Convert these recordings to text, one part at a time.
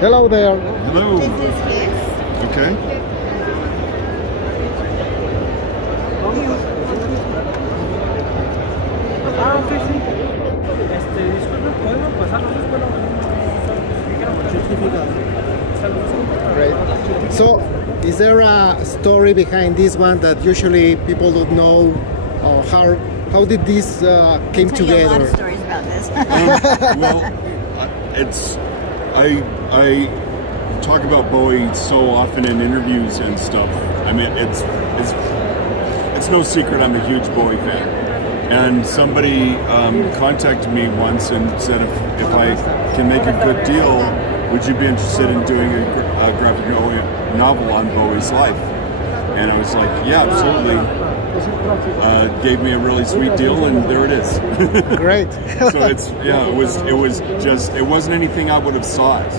Hello there. Hello. This is his. Okay. Great. So, is there a story behind this one that usually people don't know? Or how did this came Tell you a lot together? of stories about this. Well, I talk about Bowie so often in interviews and stuff. I mean, it's no secret I'm a huge Bowie fan. And somebody contacted me once and said if I can make a good deal, would you be interested in doing a graphic novel on Bowie's life? And I was like, yeah, absolutely. Gave me a really sweet deal, and there it is. Great. So it wasn't anything I would have sought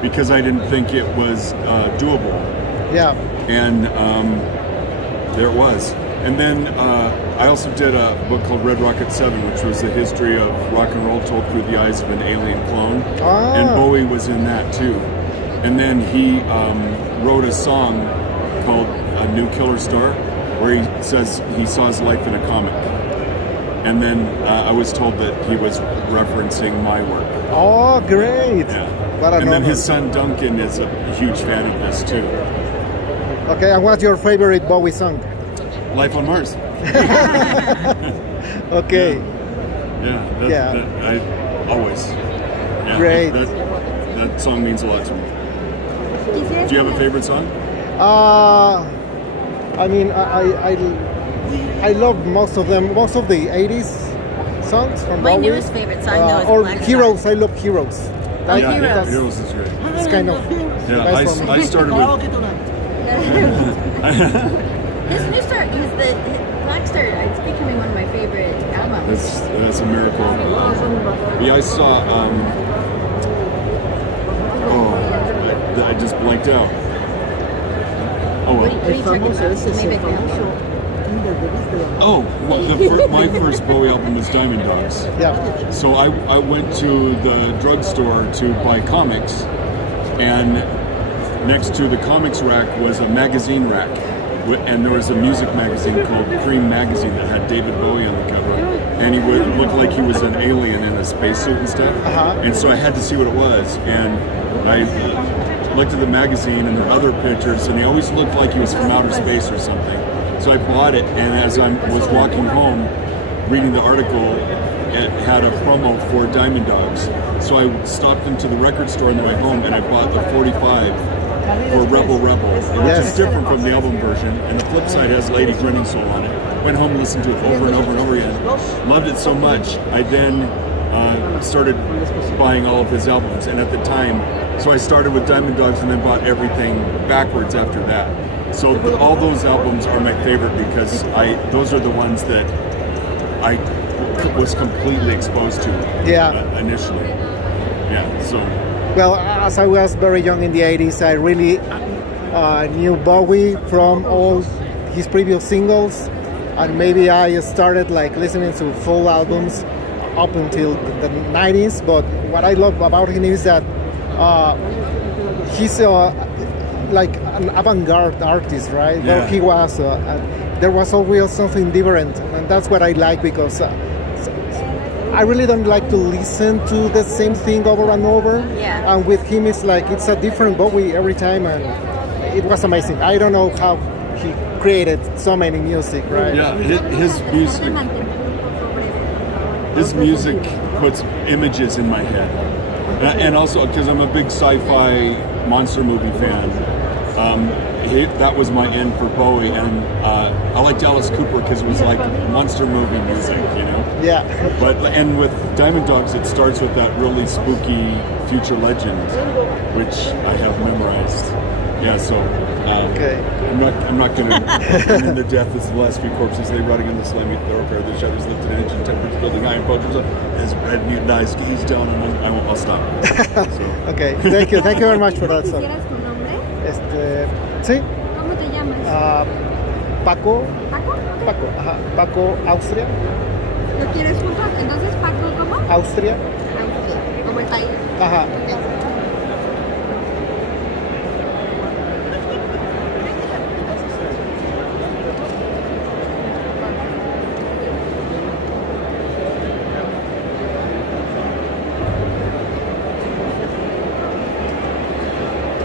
because I didn't think it was doable. Yeah. And there it was. And then I also did a book called Red Rocket 7, which was the history of rock and roll told through the eyes of an alien clone. Ah. And Bowie was in that too. And then he wrote a song called A New Killer Star, where he says he saw his life in a comic. And then I was told that he was referencing my work. Oh, great. Yeah. What an And then honor. his son Duncan is a huge fan of this too. Okay, and what's your favorite Bowie song? Life on Mars. Okay. Yeah. I always. Yeah, Great. That song means a lot to me. Do you have a favorite song? I mean, I love most of them. Most of the 80s songs from My Bowie. newest favorite song, though, is or Black Heroes. I love Heroes. That- Heroes. that's- Heroes is great. It's kind of Yeah, nice for me. I started with. His new star, Blackstar, it's becoming one of my favorite albums. That's a miracle. Yeah, I saw. I just blanked out. Oh What well. are you talking about? Maybe I can help you. Oh, well, my first Bowie album was Diamond Dogs. Yeah. So I went to the drugstore to buy comics, and next to the comics rack was a magazine rack, and there was a music magazine called Cream Magazine that had David Bowie on the cover, and he would look like he was an alien in a spacesuit and stuff. And so I had to see what it was, and I looked at the magazine and the other pictures, and he always looked like he was from outer space or something. So I bought it, and as I was walking home, reading the article, it had a promo for Diamond Dogs. So I stopped into the record store on the way home, and I bought the 45 for Rebel Rebel, which is different from the album version. And the flip side has Lady Grinning Soul on it. Went home and listened to it over and over and over again. Loved it so much. I then started buying all of his albums, and at the time, so I started with Diamond Dogs and then bought everything backwards after that. So all those albums are my favorite because those are the ones that I was completely exposed to initially. Yeah, so. Well, as I was very young in the 80s, I really knew Bowie from all his previous singles, and maybe I started like listening to full albums up until the 90s. But what I love about him is that he's like an avant-garde artist, right? Yeah. Well, he was. There was always something different, and that's what I like because I really don't like to listen to the same thing over and over. Yeah. And with him, it's like it's a different Bowie every time, and it was amazing. I don't know how he created so many music, right? Yeah, his music puts images in my head, and also because I'm a big sci-fi monster movie fan. That was my end for Bowie, and I liked Alice Cooper because it was like monster movie music, you know. Yeah. And with Diamond Dogs, it starts with that really spooky future legend, which I have memorized. Yeah, so Okay. I'm not going to. And then the death is the last few corpses lay rotting in the slimy thoroughfare. The shutters lifted, and engine temperatures building high, and poachers as red mutant eyes gaze down, and I'll stop. So. Okay. Thank you very much for that song. ¿Quisieras tu nombre? Sí. ¿Cómo te llamas? Paco. ¿Paco? Paco. Ajá. Paco Austria. ¿Lo quieres junto? Entonces, ¿Paco cómo? Austria. Austria. Como el país. Ajá.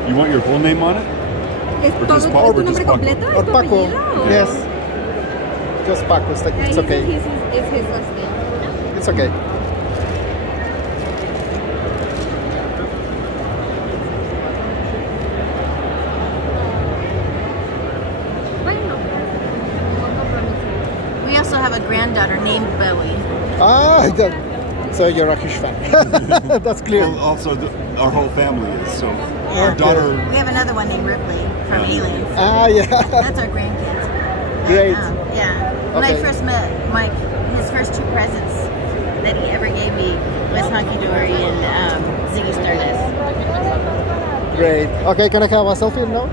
You want your whole name on it? ¿Es Or todo just es Paco? tu Or just nombre Paco? completo? Or ¿Es tu Paco. apellido? Yes. Just Paco. It's He's okay. It's his last name. It's okay. Bueno, no compromiso. We also have a granddaughter named Bowie. Ah, so you're a huge fan. That's clear. Well, also, our whole family is. So Yeah. our daughter. We have another one named Ripley from Aliens. Ah, yeah. That's our grandkids. Great. Yeah. When I Okay. first met Mike, his first two presents that he ever gave me was Hunky Dory and Ziggy Stardust. Great. Okay, can I have a selfie now?